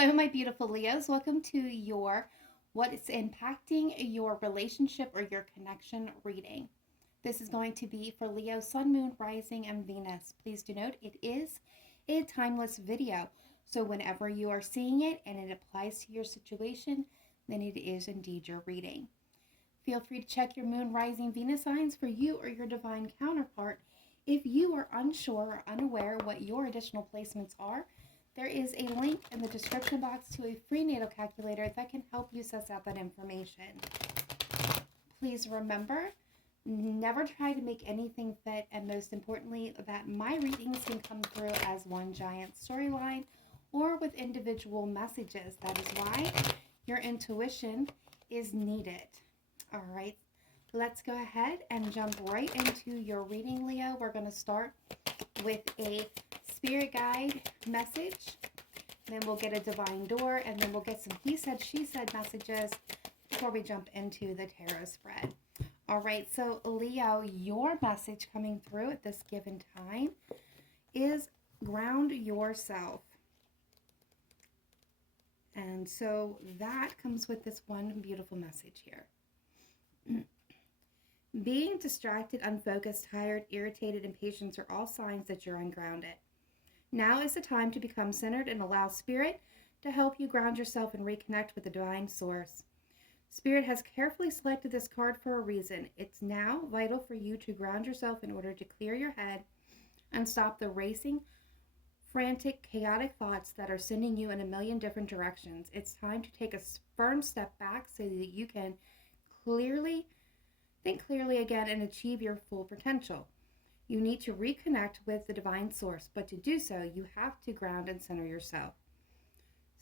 Hello, my beautiful Leos. Welcome to your What is Impacting Your Relationship or Your Connection reading. This is going to be for Leo, Sun, Moon, Rising, and Venus. Please do note it is a timeless video. So whenever you are seeing it and it applies to your situation, then it is indeed your reading. Feel free to check your Moon, Rising, Venus signs for you or your divine counterpart. If you are unsure or unaware what your additional placements are, there is a link in the description box to a free natal calculator that can help you suss out that information. Please remember, never try to make anything fit, and most importantly, that my readings can come through as one giant storyline or with individual messages. That is why your intuition is needed. All right, let's go ahead and jump right into your reading, Leo. We're going to start with a spirit guide message, then we'll get a divine door, and then we'll get some he said, she said messages before we jump into the tarot spread. All right, so Leo, your message coming through at this given time is ground yourself. And so that comes with this one beautiful message here. Being distracted, unfocused, tired, irritated, impatient are all signs that you're ungrounded. Now is the time to become centered and allow Spirit to help you ground yourself and reconnect with the divine source. Spirit has carefully selected this card for a reason. It's now vital for you to ground yourself in order to clear your head and stop the racing, frantic, chaotic thoughts that are sending you in a million different directions. It's time to take a firm step back so that you can think clearly again and achieve your full potential. You need to reconnect with the divine source, but to do so, you have to ground and center yourself.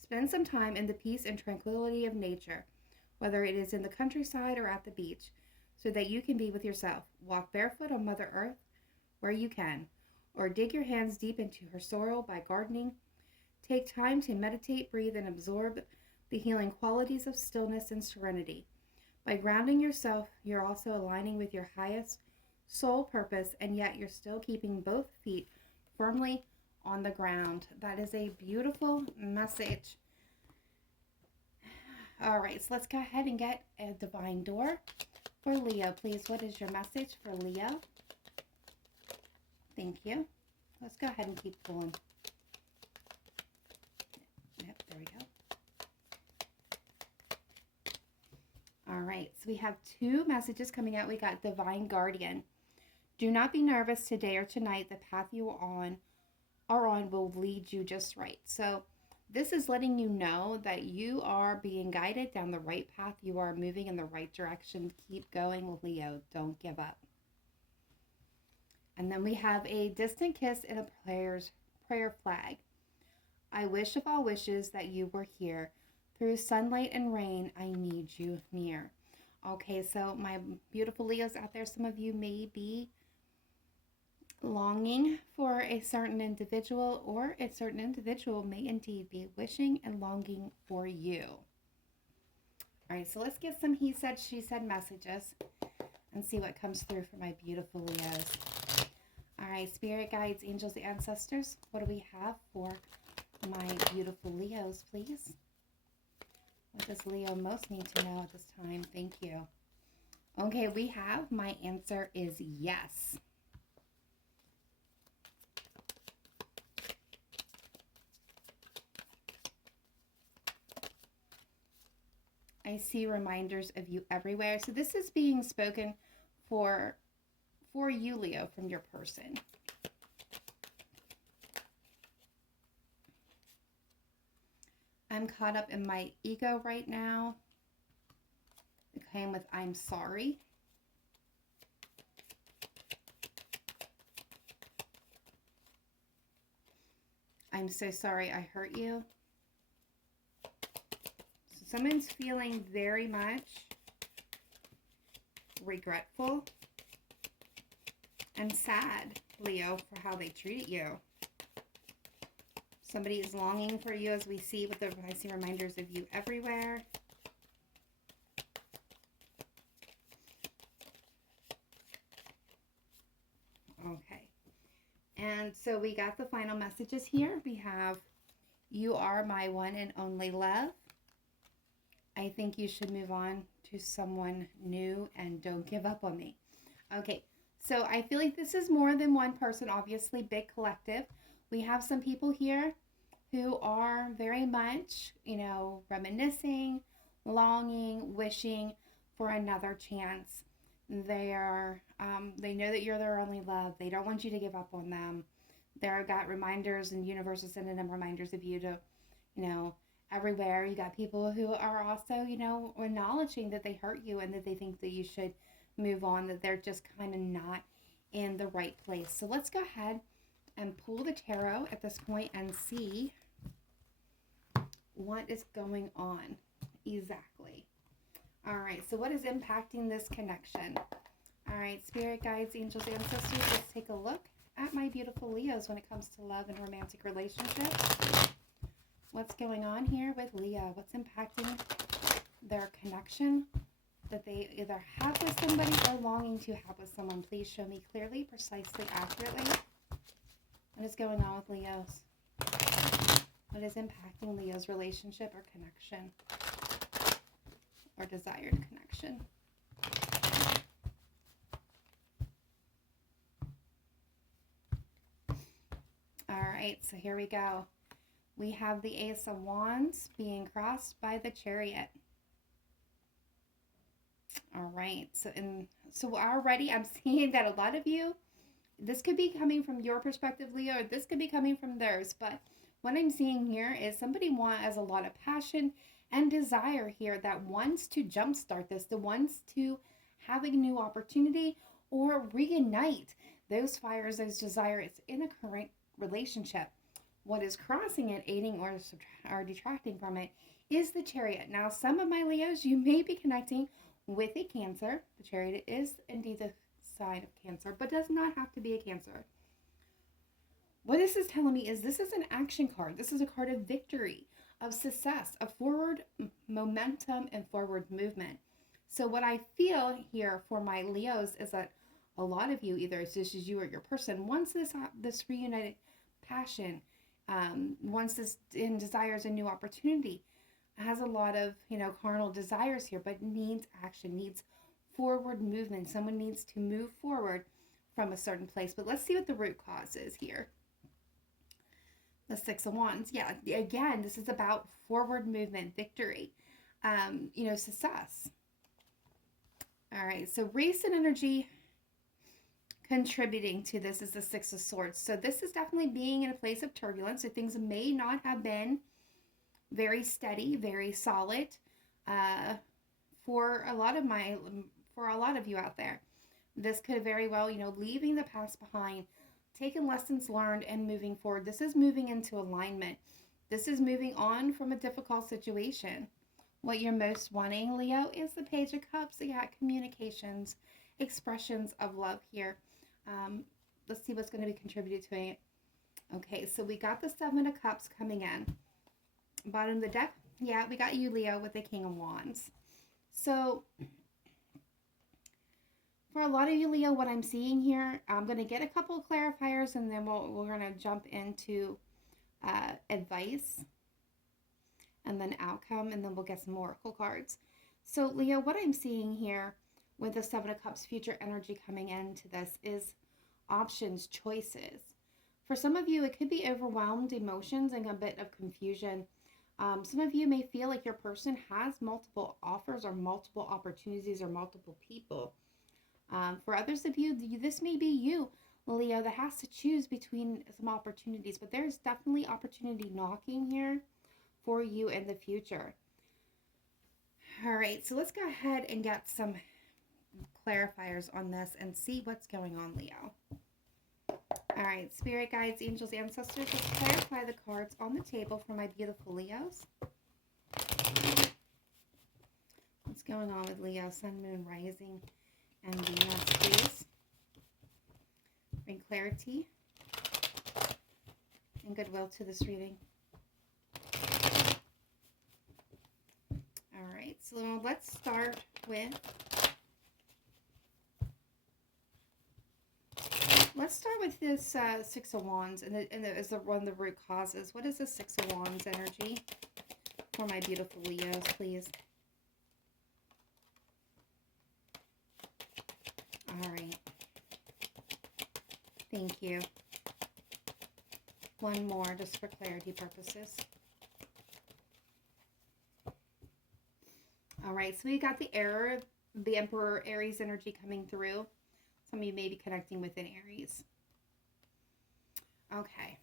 Spend some time in the peace and tranquility of nature, whether it is in the countryside or at the beach, so that you can be with yourself. Walk barefoot on Mother Earth where you can, or dig your hands deep into her soil by gardening. Take time to meditate, breathe, and absorb the healing qualities of stillness and serenity. By grounding yourself, you're also aligning with your highest soul purpose, and yet you're still keeping both feet firmly on the ground. That is a beautiful message. All right, so let's go ahead and get a divine door for Leo. Please, what is your message for Leo? Thank you. Let's go ahead and keep pulling. Yep, there we go. All right, so we have two messages coming out. We got Divine Guardian. Do not be nervous today or tonight. The path you are on will lead you just right. So this is letting you know that you are being guided down the right path. You are moving in the right direction. Keep going, Leo. Don't give up. And then we have a distant kiss and a prayer flag. I wish of all wishes that you were here. Through sunlight and rain, I need you near. Okay, so my beautiful Leos out there, some of you may be longing for a certain individual, or a certain individual may indeed be wishing and longing for you. All right, so let's get some he said, she said messages and see what comes through for my beautiful Leos. All right, spirit guides, angels, ancestors, what do we have for my beautiful Leos, please? What does Leo most need to know at this time? Thank you. Okay, we have my answer is yes. I see reminders of you everywhere. So this is being spoken for you, Leo, from your person. I'm caught up in my ego right now. It came with I'm sorry. I'm so sorry I hurt you. So someone's feeling very much regretful and sad, Leo, for how they treated you. Somebody is longing for you, as we see with the I see reminders of you everywhere. Okay. And so we got the final messages here. We have You are my one and only love. I think you should move on to someone new and don't give up on me. Okay, so I feel like this is more than one person, obviously, big collective. We have some people here who are very much, reminiscing, longing, wishing for another chance. They know that you're their only love. They don't want you to give up on them. They've got reminders, and the universe is sending them reminders of you to, you know, everywhere. You got people who are also, acknowledging that they hurt you and that they think that you should move on, that they're just kind of not in the right place. So let's go ahead and pull the tarot at this point and see what is going on exactly. All right, so what is impacting this connection? All right, spirit guides, angels, ancestors, let's take a look at my beautiful Leos when it comes to love and romantic relationships. What's going on here with Leo? What's impacting their connection that they either have with somebody or longing to have with someone? Please show me clearly, precisely, accurately. What is going on with Leos? What is impacting Leo's relationship or connection or desired connection? All right, so here we go. We have the Ace of Wands being crossed by the Chariot. All right, so already I'm seeing that a lot of you, this could be coming from your perspective, Leo, or this could be coming from theirs, but what I'm seeing here is somebody has a lot of passion and desire here that wants to jumpstart this, that wants to have a new opportunity or reignite those fires, those desires in a current relationship. What is crossing it, aiding or detracting from it, is the Chariot. Now, some of my Leos, you may be connecting with a Cancer. The Chariot is indeed the sign of Cancer, but does not have to be a Cancer. What this is telling me is this is an action card. This is a card of victory, of success, of forward momentum and forward movement. So what I feel here for my Leos is that a lot of you, either it's just you or your person, wants this reunited passion, wants this and desires a new opportunity, has a lot of carnal desires here, but needs action, needs forward movement. Someone needs to move forward from a certain place. But let's see what the root cause is here. The Six of Wands. Yeah, again, this is about forward movement, victory, success. All right, so recent energy contributing to this is the Six of Swords. So this is definitely being in a place of turbulence. So things may not have been very steady, very solid for a lot of you out there. This could very well, leaving the past behind, taking lessons learned and moving forward. This is moving into alignment. This is moving on from a difficult situation. What you're most wanting, Leo, is the Page of Cups. You got communications, expressions of love here. Let's see what's going to be contributed to it. Okay, so we got the Seven of Cups coming in. Bottom of the deck, yeah, we got you, Leo, with the King of Wands. So for a lot of you, Leo, what I'm seeing here, I'm going to get a couple of clarifiers, and then we're going to jump into advice, and then outcome, and then we'll get some oracle cards. So, Leo, what I'm seeing here with the Seven of Cups future energy coming into this is options, choices. For some of you, it could be overwhelmed emotions and a bit of confusion. Some of you may feel like your person has multiple offers or multiple opportunities or multiple people. For others of you, this may be you, Leo, that has to choose between some opportunities, but there's definitely opportunity knocking here for you in the future. All right, so let's go ahead and get some clarifiers on this and see what's going on, Leo. All right, spirit guides, angels, ancestors, let's clarify the cards on the table for my beautiful Leos. What's going on with Leo, Sun, Moon, Rising, and Venus, please? Bring clarity and goodwill to this reading. All right, so let's start with Let's start with this Six of Wands, and as one of the root causes. What is the Six of Wands energy for my beautiful Leos, please? All right. Thank you. One more, just for clarity purposes. All right, so we got the Emperor Aries energy coming through. Some of you may be connecting with an Aries. Okay.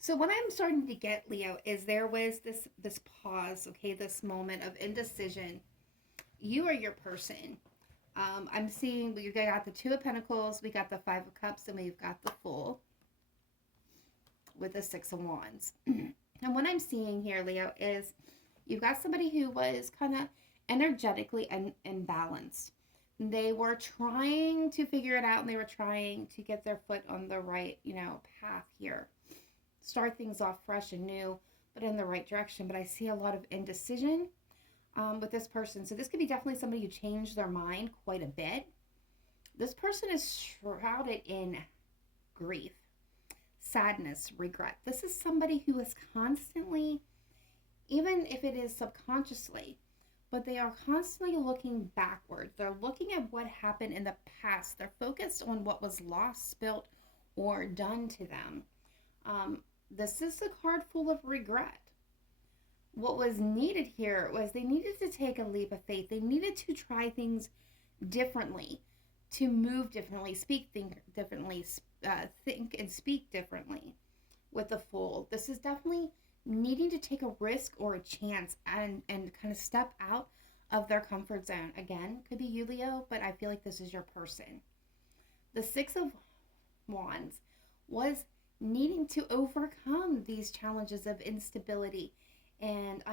So what I'm starting to get, Leo, is there was this pause, okay, this moment of indecision. You are your person. I'm seeing we got the Two of Pentacles, we got the Five of Cups, and we've got the Fool with the Six of Wands. And what I'm seeing here, Leo, is you've got somebody who was kind of energetically imbalanced. They were trying to figure it out, and they were trying to get their foot on the right, path here. Start things off fresh and new, but in the right direction. But I see a lot of indecision with this person. So this could be definitely somebody who changed their mind quite a bit. This person is shrouded in grief, sadness, regret. This is somebody who is constantly, even if it is subconsciously, but they are constantly looking backwards. They're looking at what happened in the past. They're focused on what was lost, spilt, or done to them. This is a card full of regret. What was needed here was they needed to take a leap of faith. They needed to try things differently, to move differently, think differently, think and speak differently with the Fool. This is definitely needing to take a risk or a chance and kind of step out of their comfort zone. Again, could be you, Leo, but I feel like this is your person. The Six of Wands was needing to overcome these challenges of instability and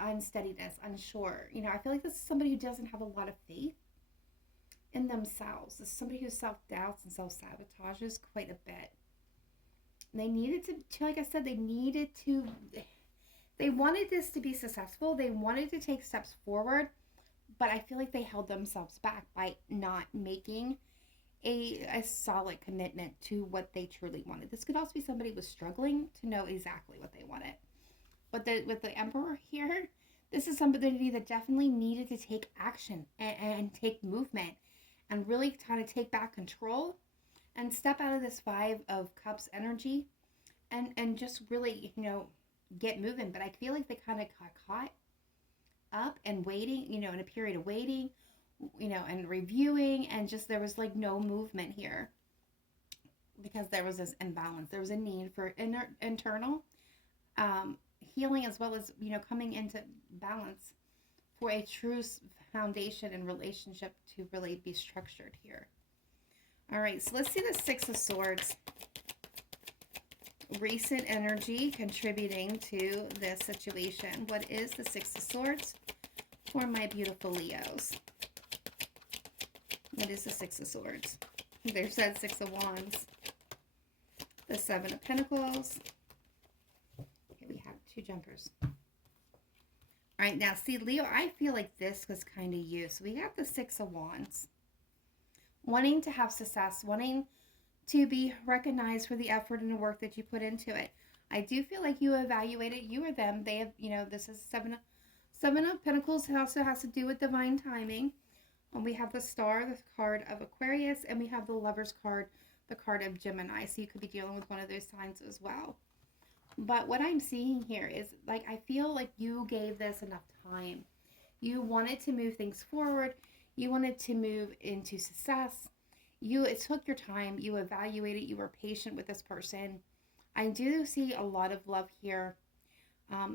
unsteadiness, unsure. I feel like this is somebody who doesn't have a lot of faith in themselves. This is somebody who self-doubts and self-sabotages quite a bit. They needed to, like I said, they wanted this to be successful. They wanted to take steps forward, but I feel like they held themselves back by not making a solid commitment to what they truly wanted. This could also be somebody who was struggling to know exactly what they wanted. But with the Emperor here, this is somebody that definitely needed to take action and take movement and really kind of take back control and step out of this Five of Cups energy and just really, get moving. But I feel like they kind of got caught up and waiting, in a period of waiting, and reviewing, and just there was like no movement here because there was this imbalance. There was a need for internal healing, as well as, coming into balance for a true foundation and relationship to really be structured here. All right, so let's see the Six of Swords. Recent energy contributing to this situation. What is the Six of Swords for my beautiful Leos? What is the Six of Swords? There's that Six of Wands. The Seven of Pentacles. Okay, we have two jumpers. All right, now see, Leo, I feel like this was kind of you. So we got the Six of Wands. Wanting to have success, wanting to be recognized for the effort and the work that you put into it. I do feel like you evaluated, you or them. They have, this is Seven of Pentacles. It also has to do with divine timing. And we have the Star, the card of Aquarius, and we have the Lover's card, the card of Gemini. So you could be dealing with one of those signs as well. But what I'm seeing here is, like, I feel like you gave this enough time. You wanted to move things forward. You wanted to move into success. It took your time. You evaluated. You were patient with this person. I do see a lot of love here.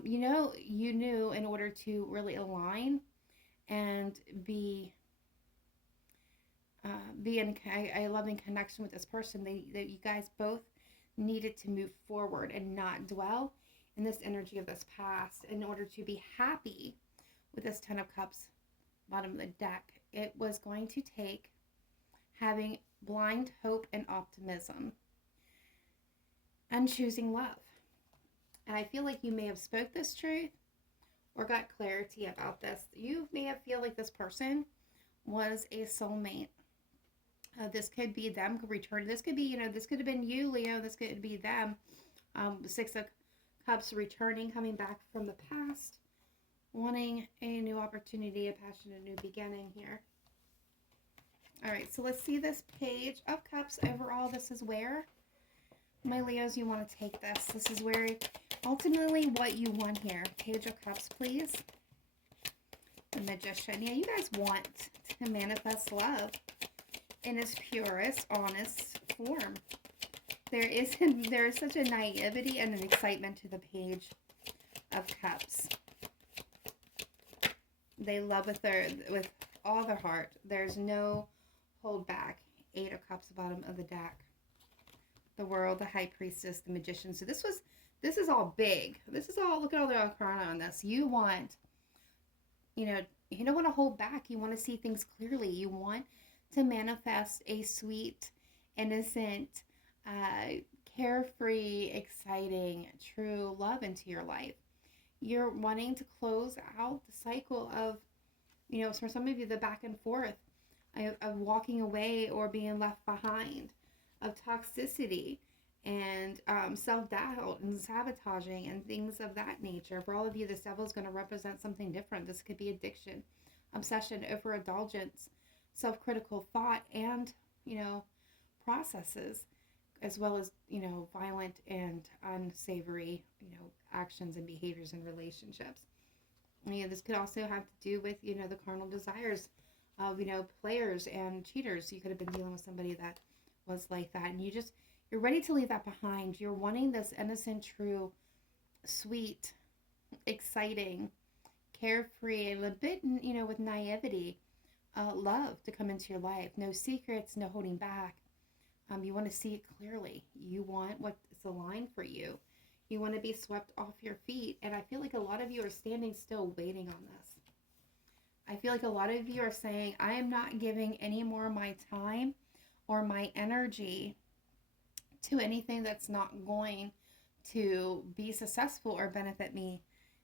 You knew in order to really align and be in a loving connection with this person, that you guys both needed to move forward and not dwell in this energy of this past in order to be happy with this Ten of Cups, bottom of the deck. It was going to take having blind hope and optimism and choosing love. And I feel like you may have spoke this truth or got clarity about this. You may have feel like this person was a soulmate This could be them returning. This could be, this could have been you, Leo. This could be them. Six of Cups returning, coming back from the past, wanting a new opportunity, a passion, a new beginning here. All right, so let's see this Page of Cups. Overall, this is where, my Leos, you want to take this. This is where, ultimately, what you want here. Page of Cups, please. The Magician. Yeah, you guys want to manifest love in its purest, honest form. There is such a naivety and an excitement to the Page of Cups. They love with all their heart. There's no hold back. 8 of Cups, bottom of the deck. The World, the High Priestess, the Magician. So this is all big. This is all, look at all the arcana on this. You want, you don't want to hold back. You want to see things clearly. You want to manifest a sweet, innocent, carefree, exciting, true love into your life. You're wanting to close out the cycle of, for some of you, the back and forth of walking away or being left behind, of toxicity and self-doubt and sabotaging and things of that nature. For all of you, this Devil is going to represent something different. This could be addiction, obsession, overindulgence, self-critical thought, and, processes, as well as, violent and unsavory, actions and behaviors in relationships. This could also have to do with, the carnal desires of, players and cheaters. You could have been dealing with somebody that was like that, and you're ready to leave that behind. You're wanting this innocent, true, sweet, exciting, carefree, and a bit, with naivety, love to come into your life. No secrets, no holding back. You want to see it clearly. You want what's aligned for you. You want to be swept off your feet. And I feel like a lot of you are standing still waiting on this. I feel like a lot of you are saying, I am not giving any more of my time or my energy to anything that's not going to be successful or benefit me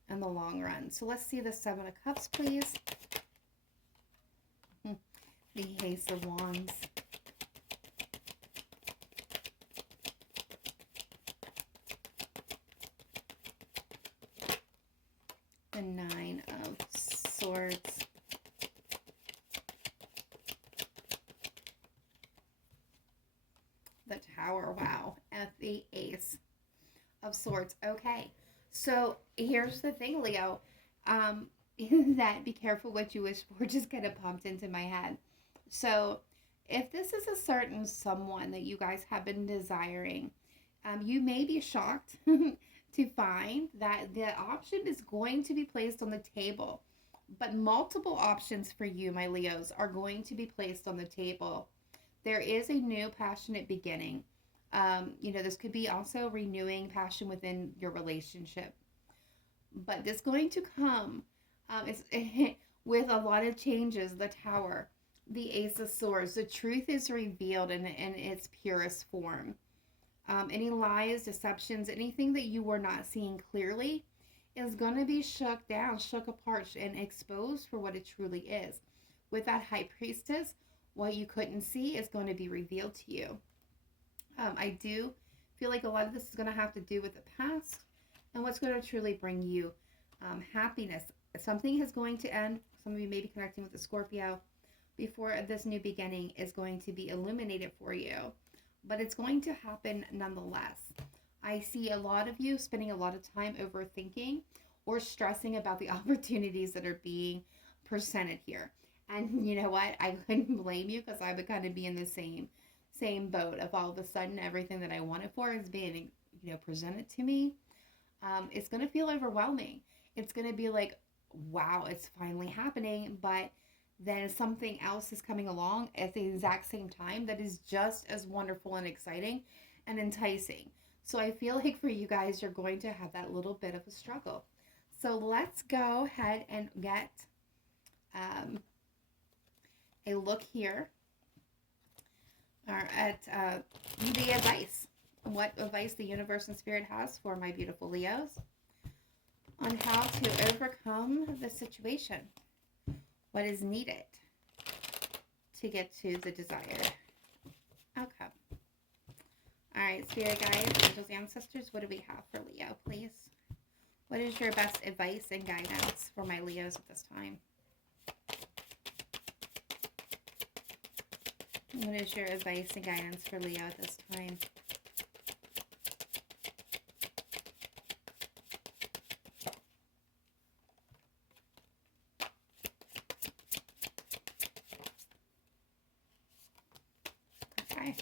in the long run. So let's see the 7 of Cups, please. The Ace of Wands. The 9 of Swords. The Tower, wow. And the Ace of Swords. Okay, so here's the thing, Leo. That be careful what you wish for just kind of popped into my head. So if this is a certain someone that you guys have been desiring, you may be shocked to find that the option is going to be placed on the table. But multiple options for you, my Leos, are going to be placed on the table. There is a new passionate beginning. This could be also renewing passion within your relationship. But this going to come with a lot of changes. The Tower, the Ace of Swords. The truth is revealed in its purest form. Any lies, deceptions, anything that you were not seeing clearly is going to be shook down, shook apart, and exposed for what it truly is. With that High Priestess, what you couldn't see is going to be revealed to you. I do feel like a lot of this is going to have to do with the past and what's going to truly bring you happiness. Something is going to end. Some of you may be connecting with the Scorpio before this new beginning is going to be illuminated for you. But it's going to happen nonetheless. I see a lot of you spending a lot of time overthinking or stressing about the opportunities that are being presented here. And you know what? I couldn't blame you, because I would kind of be in the same boat of all of a sudden everything that I wanted for is being, presented to me. It's going to feel overwhelming. It's going to be like, wow, it's finally happening. But then something else is coming along at the exact same time that is just as wonderful and exciting and enticing. So I feel like for you guys, you're going to have that little bit of a struggle. So let's go ahead and get a look here at the advice. What advice the universe and spirit has for my beautiful Leos on how to overcome the situation. What is needed to get to the desired All right, spirit guides, angels, ancestors, what do we have for Leo, please? What is your best advice and guidance for my Leos at this time? What is your advice and guidance for Leo at this time? Okay.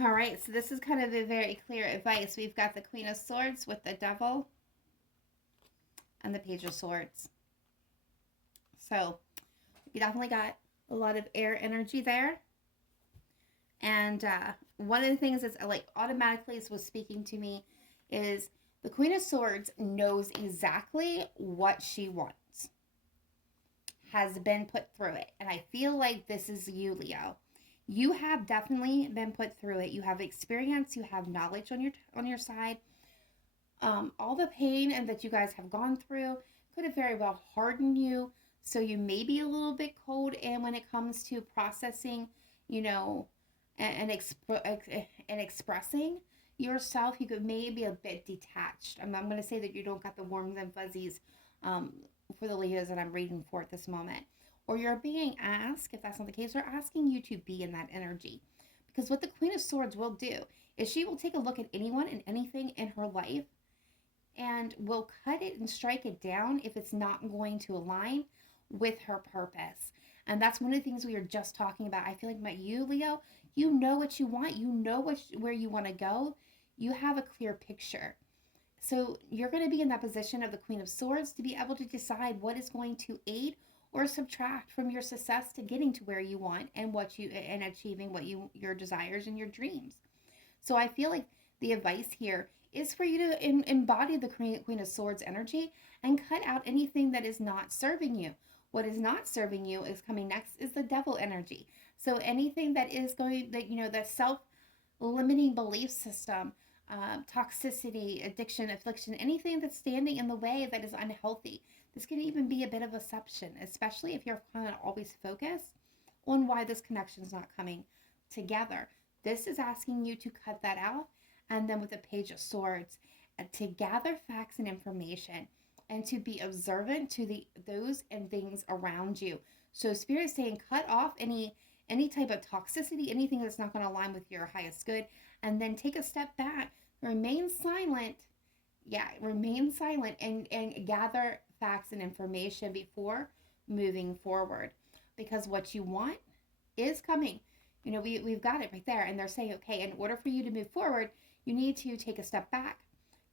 All right, so this is kind of a very clear advice. We've got the Queen of Swords with the Devil and the Page of Swords. So you definitely got a lot of air energy there. And one of the things that's like automatically was speaking to me is the Queen of Swords knows exactly what she wants, has been put through it. And I feel like this is you, Leo. You have definitely been put through it. You have experience, you have knowledge on your side. All the pain and that you guys have gone through could have very well hardened you. So you may be a little bit cold, and when it comes to processing, you know, and expressing yourself, you could maybe a bit detached. I'm going to say that you don't got the warms and fuzzies for the Leos that I'm reading for at this moment. Or you're being asked, if that's not the case, they're asking you to be in that energy. Because what the Queen of Swords will do is she will take a look at anyone and anything in her life and will cut it and strike it down if it's not going to align with her purpose. And that's one of the things we were just talking about. I feel like you, Leo, you know what you want. You know where you want to go. You have a clear picture. So you're going to be in that position of the Queen of Swords to be able to decide what is going to aid or subtract from your success to getting to where you want and achieving your desires and your dreams. So I feel like the advice here is for you to embody the Queen of Swords energy and cut out anything that is not serving you. What is not serving you is coming next is the Devil energy. So anything that is that self-limiting belief system, toxicity, addiction, affliction, anything that's standing in the way that is unhealthy. This can even be a bit of assumption, especially if you're kind of always focused on why this connection is not coming together. This is asking you to cut that out, and then with the Page of Swords, to gather facts and information and to be observant to those and things around you. So Spirit is saying cut off any type of toxicity, anything that's not going to align with your highest good, and then take a step back, remain silent. Yeah, remain silent and gather facts and information before moving forward, because what you want is coming. You know, we've got it right there, and they're saying, okay, in order for you to move forward, you need to take a step back,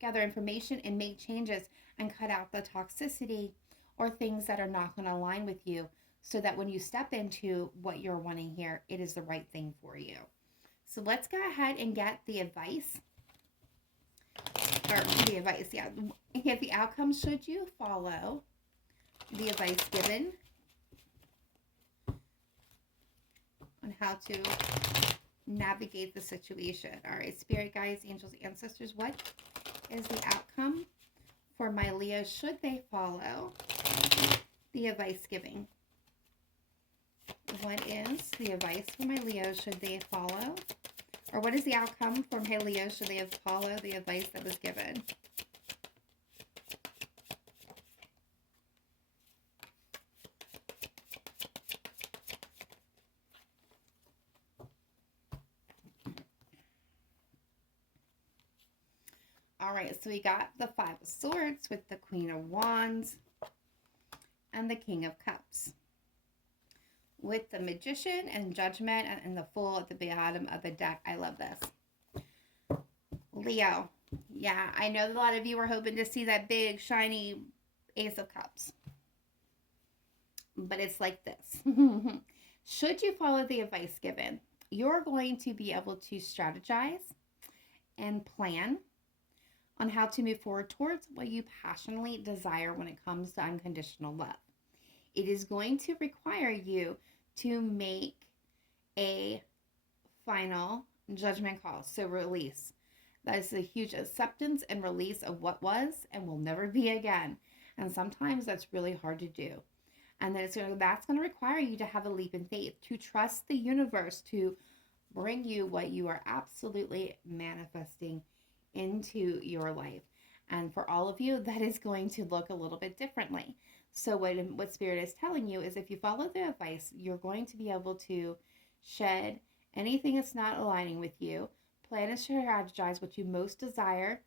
gather information, and make changes and cut out the toxicity or things that are not going to align with you, so that when you step into what you're wanting here, it is the right thing for you. So let's go ahead and get the advice. Or the advice, yeah. Get the outcome should you follow the advice given on how to navigate the situation. All right, Spirit guides, angels, ancestors, what is the outcome for my Leo should they follow the advice giving? What is the advice for my Leo should they follow? Or what is the outcome for my Leo should they follow the advice that was given? All right, so we got the Five of Swords with the Queen of Wands and the King of Cups, with the Magician and Judgment and the Fool at the bottom of the deck. I love this. Leo, yeah, I know a lot of you were hoping to see that big, shiny Ace of Cups. But it's like this. Should you follow the advice given, you're going to be able to strategize and plan on how to move forward towards what you passionately desire when it comes to unconditional love. It is going to require you to make a final judgment call, so release. That is a huge acceptance and release of what was and will never be again. And sometimes that's really hard to do. And then that's going to require you to have a leap in faith, to trust the universe to bring you what you are absolutely manifesting into your life. And for all of you, that is going to look a little bit differently. So what Spirit is telling you is if you follow the advice, you're going to be able to shed anything that's not aligning with you, plan and strategize what you most desire,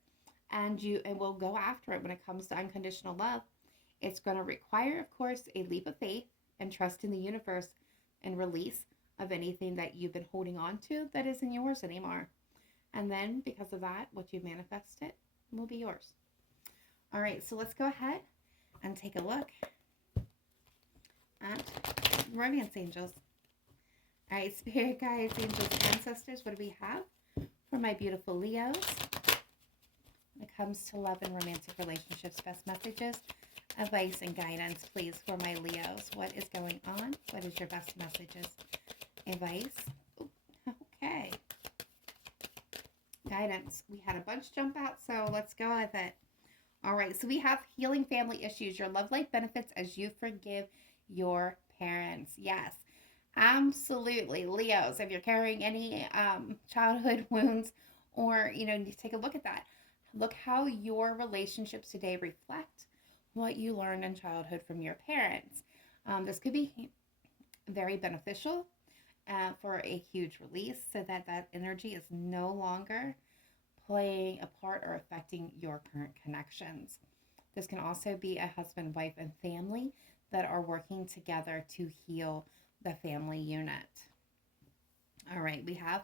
and will go after it when it comes to unconditional love. It's going to require, of course, a leap of faith and trust in the universe and release of anything that you've been holding on to that isn't yours anymore. And then, because of that, what you manifested will be yours. All right, so let's go ahead and take a look at romance angels. All right, spirit guides, angels, ancestors, what do we have for my beautiful Leos? When it comes to love and romantic relationships, best messages, advice, and guidance, please, for my Leos. What is going on? What is your best messages? Advice. Ooh, okay. Guidance. We had a bunch jump out, so let's go with it. All right, so we have healing family issues. Your love life benefits as you forgive your parents. Yes, absolutely. Leos, if you're carrying any childhood wounds, or, take a look at that. Look how your relationships today reflect what you learned in childhood from your parents. This could be very beneficial for a huge release so that energy is no longer playing a part or affecting your current connections. This can also be a husband, wife, and family that are working together to heal the family unit. All right, we have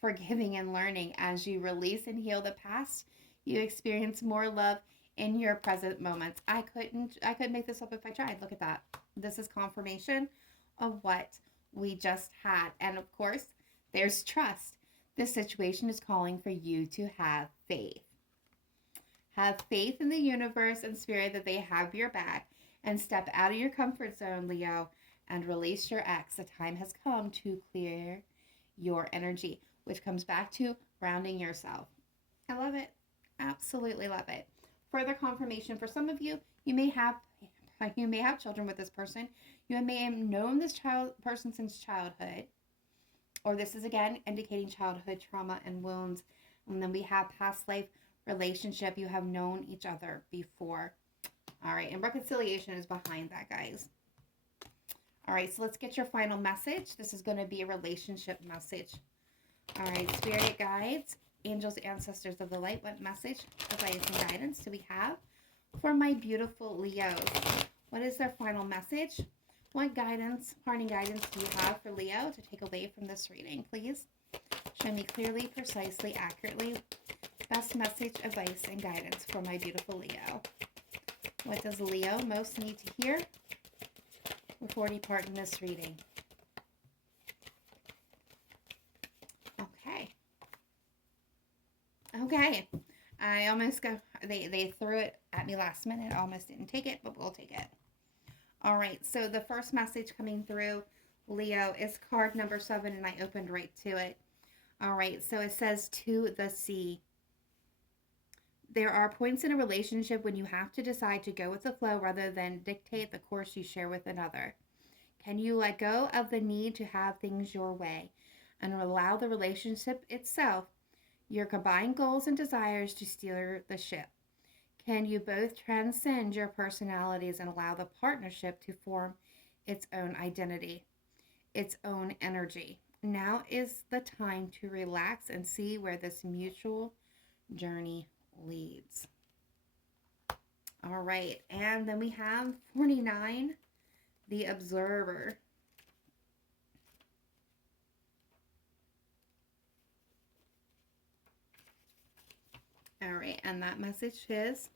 forgiving and learning. As you release and heal the past, you experience more love in your present moments. I couldn't make this up if I tried. Look at that. This is confirmation of what we just had. And of course, there's trust. This situation is calling for you to have faith. Have faith in the universe and spirit that they have your back, and step out of your comfort zone, Leo, and release your ex. The time has come to clear your energy, which comes back to grounding yourself. I love it. Absolutely love it. Further confirmation for some of you, you may have children with this person. You may have known this person since childhood. Or this is again indicating childhood trauma and wounds. And then we have past life relationship. You have known each other before. All right, and reconciliation is behind that, guys. All right, so let's get your final message. This is going to be a relationship message. All right, spirit guides, angels, ancestors of the light, what message, advice, and guidance do we have for my beautiful Leos? What is their final message? What guidance, parting guidance do you have for Leo to take away from this reading, please? Show me clearly, precisely, accurately. Best message, advice, and guidance for my beautiful Leo. What does Leo most need to hear before departing this reading? Okay. I almost they threw it at me last minute. I almost didn't take it, but we'll take it. All right, so the first message coming through, Leo, is card number 7, and I opened right to it. All right, so it says, to the sea. There are points in a relationship when you have to decide to go with the flow rather than dictate the course you share with another. Can you let go of the need to have things your way and allow the relationship itself, your combined goals and desires, to steer the ship? Can you both transcend your personalities and allow the partnership to form its own identity, its own energy? Now is the time to relax and see where this mutual journey leads. All right, and then we have 49, the observer. All right, and that message is,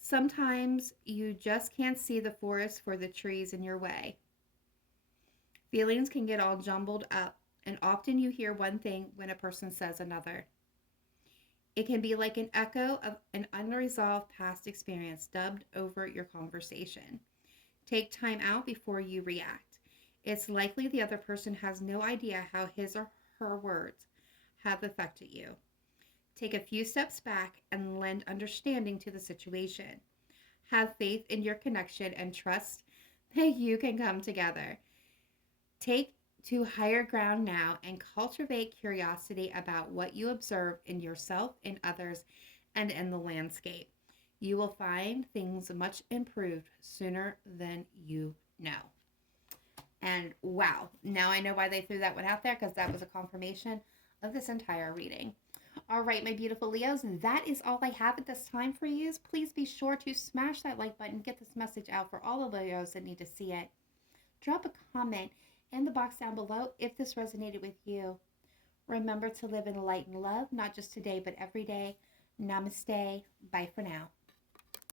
sometimes you just can't see the forest for the trees in your way. Feelings can get all jumbled up, and often you hear one thing when a person says another. It can be like an echo of an unresolved past experience dubbed over your conversation. Take time out before you react. It's likely the other person has no idea how his or her words have affected you. Take a few steps back and lend understanding to the situation. Have faith in your connection and trust you can come together. Take to higher ground now and cultivate curiosity about what you observe in yourself, in others, and in the landscape. You will find things much improved sooner than you know. And wow, now I know why they threw that one out there, because that was a confirmation of this entire reading. All right, my beautiful Leos, that is all I have at this time for you. Please be sure to smash that like button, get this message out for all the Leos that need to see it. Drop a comment in the box down below if this resonated with you. Remember to live in light and love, not just today, but every day. Namaste. Bye for now.